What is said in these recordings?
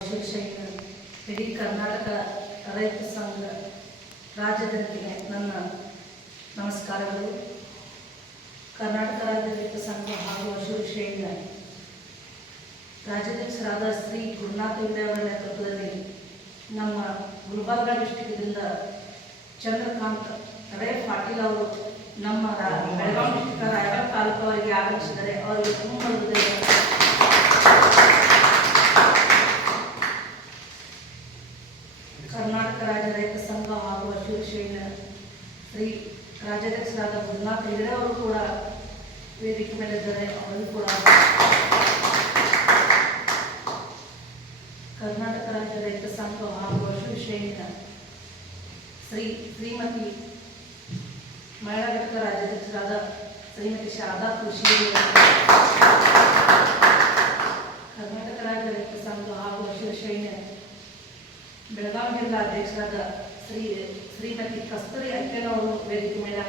ಶಿಕ್ಷೆಯಿಂದ ಇಡೀ ಕರ್ನಾಟಕ ರೈತ ಸಂಘ ರಾಜ್ಯಾಧ್ಯಕ್ಷರಿಗೆ ನನ್ನ ನಮಸ್ಕಾರಗಳು. ಕರ್ನಾಟಕ ರಾಜ್ಯ ರೈತ ಸಂಘ ಹಾಗೂ ಶಿಕ್ಷೆಯಿಂದ ರಾಜ್ಯಾಧ್ಯಕ್ಷರಾದ ಶ್ರೀ ಗುರುನಾಥ ವಿಲೆ ಅವರ ನೇತೃತ್ವದಲ್ಲಿ ನಮ್ಮ ಗುಲ್ಬರ್ಗ ಡಿಸ್ಟಿಕ್ದಿಂದ ಚಂದ್ರಕಾಂತ್ ರೇ ಪಾಟೀಲ್ ಅವರು ನಮ್ಮ ಬೆಳಗಾವಿ ಡಿಸ್ಟಿಕ್ ರಾಯಬಾಗ ತಾಲೂಕು ಅವರಿಗೆ ಆಗಮಿಸಿದ್ದಾರೆ. ಅವರಿಗೆ ತುಂಬ ಕರ್ನಾಟಕ ರಾಜ್ಯ ರೈತ ಸಂಘ ಹಾಗೂ ಶಿವಸೇನೆ ಶ್ರೀ ರಾಜ್ಯಾಧ್ಯಕ್ಷರಾದ ಗುರುನಾಥ ವಿಲೆ ಅವರು ಕೂಡ ವೇದಿಕೆ ಮೇಲಿದ್ದಾರೆ. ಅವರು ಕೂಡ ಕರ್ನಾಟಕ ರಾಜ್ಯ ರೈತ ಸಂಘ ಹಾಗೂ ಶಿವಸೇನೆ ಶ್ರೀಮತಿ ಮಹಿಳಾ ಘಟಕ ರಾಜ್ಯಾಧ್ಯಕ್ಷರಾದ ಶ್ರೀಮತಿ ಶಾರದಾ ಕೃಷಿ, ಕರ್ನಾಟಕ ರಾಜ್ಯ ರೈತ ಸಂಘ ಹಾಗೂ ಶಿವಸೇನೆ ಬೆಳಗಾವಿ ಜಿಲ್ಲಾ ಅಧ್ಯಕ್ಷರಾದ ಶ್ರೀಮತಿ ಕಸ್ತೂರಿ ಅಕ್ಕನವರು ವೇದಿಕೆ ಮೇಲೆ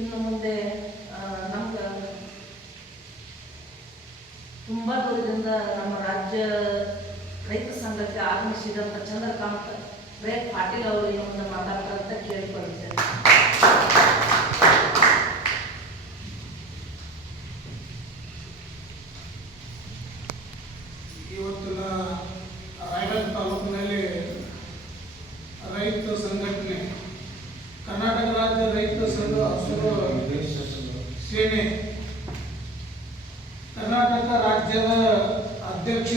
ಇನ್ನು ಮುಂದೆ ನಮ್ಗೆ ತುಂಬ ದೂರದಿಂದ ನಮ್ಮ ರಾಜ್ಯ ರೈತ ಸಂಘಕ್ಕೆ ಆಗಮಿಸಿದಂಥ ಚಂದ್ರಕಾಂತ್ ರೇ ಪಾಟೀಲ್ ಅವರು ಇನ್ನು ಮುಂದೆ ಮಾತಾಡ್ತಾರೆ ಅಂತ ಕೇಳಿಕೊಳ್ಳುತ್ತೇನೆ. ಇವತ್ತಿನ ರಾಯಬಾಗ ತಾಲೂಕಿನಲ್ಲಿ ರೈತ ಸಂಘಟನೆ ಕರ್ನಾಟಕ ರಾಜ್ಯ ರೈತ ಸಂಘ ಹಸಿರು ಸೇನೆ ಕರ್ನಾಟಕ ರಾಜ್ಯದ ಅಧ್ಯಕ್ಷ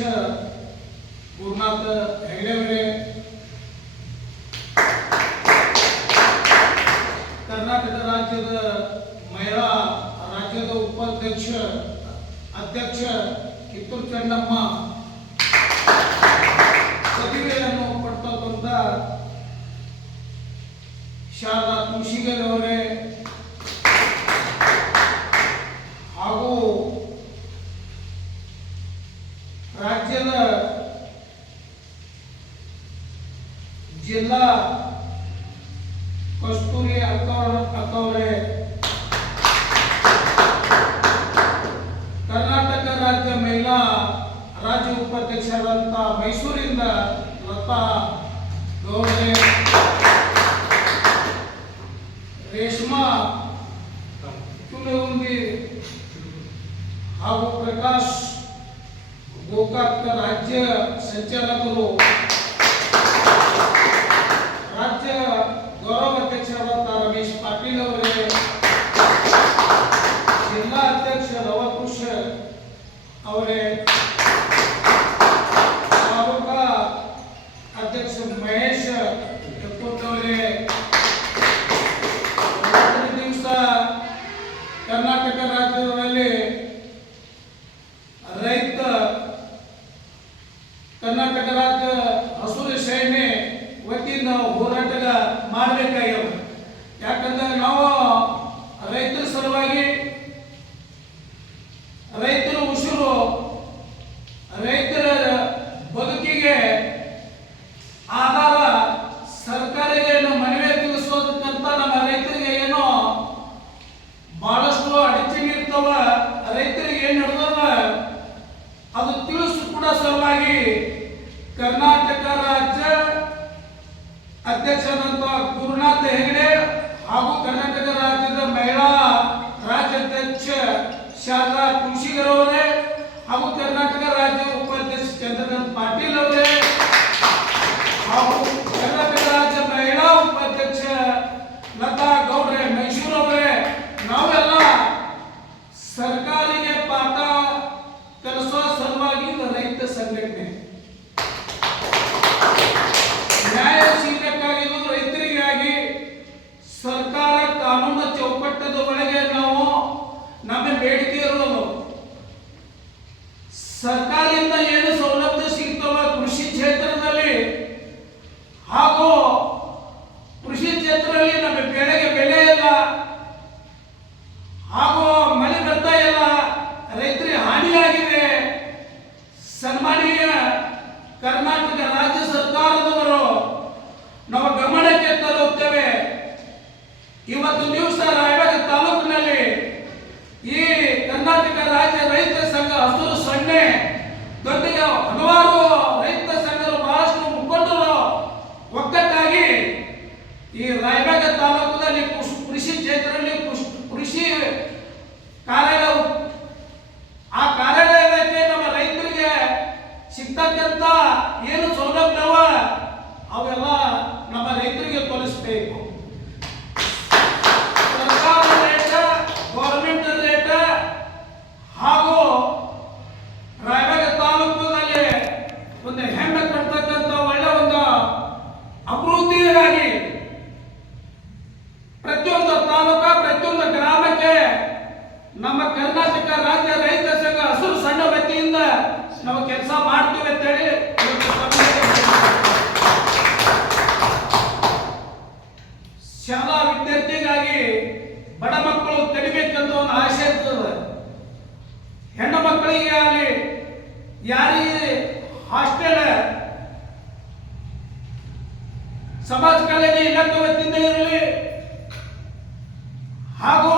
ಗುರುನಾಥ ಹೆಗಡೆ, ಕರ್ನಾಟಕ ರಾಜ್ಯದ ಮಹಿಳಾ ರಾಜ್ಯದ ಅಧ್ಯಕ್ಷ ಕಿತ್ತೂರು ಚೆನ್ನಮ್ಮ, ಪದವಿಯನ್ನು ಪಡ್ತಕ್ಕಂಥ ಶಾರದಾ ಕೃಷಿಗರವರೇ ಹಾಗೂ ರಾಜ್ಯದ ಜಿಲ್ಲಾ ಕಸ್ತೂರಿ ಅಕ್ಕವರೇ, ಕರ್ನಾಟಕ ರಾಜ್ಯ ಮಹಿಳಾ ರಾಜ್ಯ ಉಪಾಧ್ಯಕ್ಷರಾದಂಥ ಮೈಸೂರಿಂದ ಲತಾ ಗೌಡ್ರೆ, ರೇಷ್ಮಾ ಚುಲುಗುಂದಿ ಹಾಗೂ ಪ್ರಕಾಶ್ ಗೋಕಾಕ್ ರಾಜ್ಯ ಸಂಚಾಲಕರು, ರಾಜ್ಯ ಗೌರವ ಅಧ್ಯಕ್ಷರಾದ ರಮೇಶ್ ಪಾಟೀಲ್ ಅವರೇ, ಜಿಲ್ಲಾ ಅಧ್ಯಕ್ಷ ಲವಕುಶ್ ಅವರೇ, ತಾಲೂಕಾ ಅಧ್ಯಕ್ಷ ಮಹೇಶ್ ಅವರೇ, ದಿವಸ ಕರ್ನಾಟಕ ರಾಜ್ಯದಲ್ಲಿ ಕರ್ನಾಟಕ ರಾಜ್ಯ ಹಸಿರು ಸೇನೆ ವತಿಯಿಂದ ಹೋರಾಟ ಮಾಡಬೇಕಾಗ್ಯವ. ಯಾಕಂದ್ರೆ ನಾವು ರೈತರ ಸಲುವಾಗಿ, ರೈತರ ಉಸಿರು, ರೈತರ ಬದುಕಿಗೆ ಆಧಾರ ಸರ್ಕಾರಿಗೆ ಮನವಿ ತಿಳಿಸೋದಕ್ಕಂತ ನಮ್ಮ ರೈತರಿಗೆ ಏನೋ ಬಹಳಷ್ಟು ಅಡಚಣೆ ಇರ್ತಾವ, ರೈತರಿಗೆ ಏನು ನಡೆದವ ಅದು ತಿಳಿಸು ಕೂಡ ಸಲುವಾಗಿ ಕರ್ನಾಟಕ ರಾಜ್ಯ ಅಧ್ಯಕ್ಷರಾದಂಥ ಗುರುನಾಥ ಹೆಗಡೆ ಹಾಗೂ ಕರ್ನಾಟಕ ರಾಜ್ಯದ ಮಹಿಳಾ ರಾಜ್ಯಾಧ್ಯಕ್ಷ ಶಾರದಾ ಕೃಷಿಗರವರೇ ಹಾಗೂ ಕರ್ನಾಟಕ ರಾಜ್ಯ ಉಪಾಧ್ಯಕ್ಷ ಚಂದ್ರಕಾಂತ್ ಪಾಟೀಲ್ ಅವರೇ ಹಾಗೂ ಕರ್ನಾಟಕ ರಾಜ್ಯ ಮಹಿಳಾ ಉಪಾಧ್ಯಕ್ಷ ಲತಾ ಗೌಡ್ರೆ ಮೈಸೂರವರೇ, ನಾವೆಲ್ಲ ಸರ್ಕಾರಿಗೆ ಪಾಠ ಕಲಿಸುವ ಸಲುವಾಗಿ ರೈತ ಸಂಘಟನೆ ನ್ಯಾಯ ಸಿಗಬೇಕಾಗಿದ್ದು ರೈತರಿಗಾಗಿ ಸರ್ಕಾರ ಕಾನೂನು ಚೌಕಟ್ಟದ ಒಳಗೆ ನಾವು ನಮ್ಮ ಬೇಡಿಕೆ ಇರೋದು, ಸರ್ಕಾರದಿಂದ ಏನು ಸೌಲಭ್ಯ ಸಿಗ್ತವ ಕೃಷಿ ಕ್ಷೇತ್ರದಲ್ಲಿ ಹಾಗೂ ಕೃಷಿ ಕ್ಷೇತ್ರದಲ್ಲಿ ನಮ್ಮ ಬೆಳೆಗೆ ಬೆಲೆ ಇಲ್ಲ ಹಾಗೂ ಮಳೆ ಬರ್ತಾ ಇಲ್ಲ, ರೈತರಿಗೆ ಹಾನಿಯಾಗಿದೆ. ಸನ್ಮಾನೀಯ ಹೆಣ್ಣು ಮಕ್ಕಳಿಗೆ ಆಗಲಿ ಯಾರಿಗೆ ಹಾಸ್ಟೆಲ್ ಸಮಾಜ ಕಲ್ಯಾಣ ಇಲಾಖೆ ವತಿಯಿಂದ ಇರಲಿ ಹಾಗೂ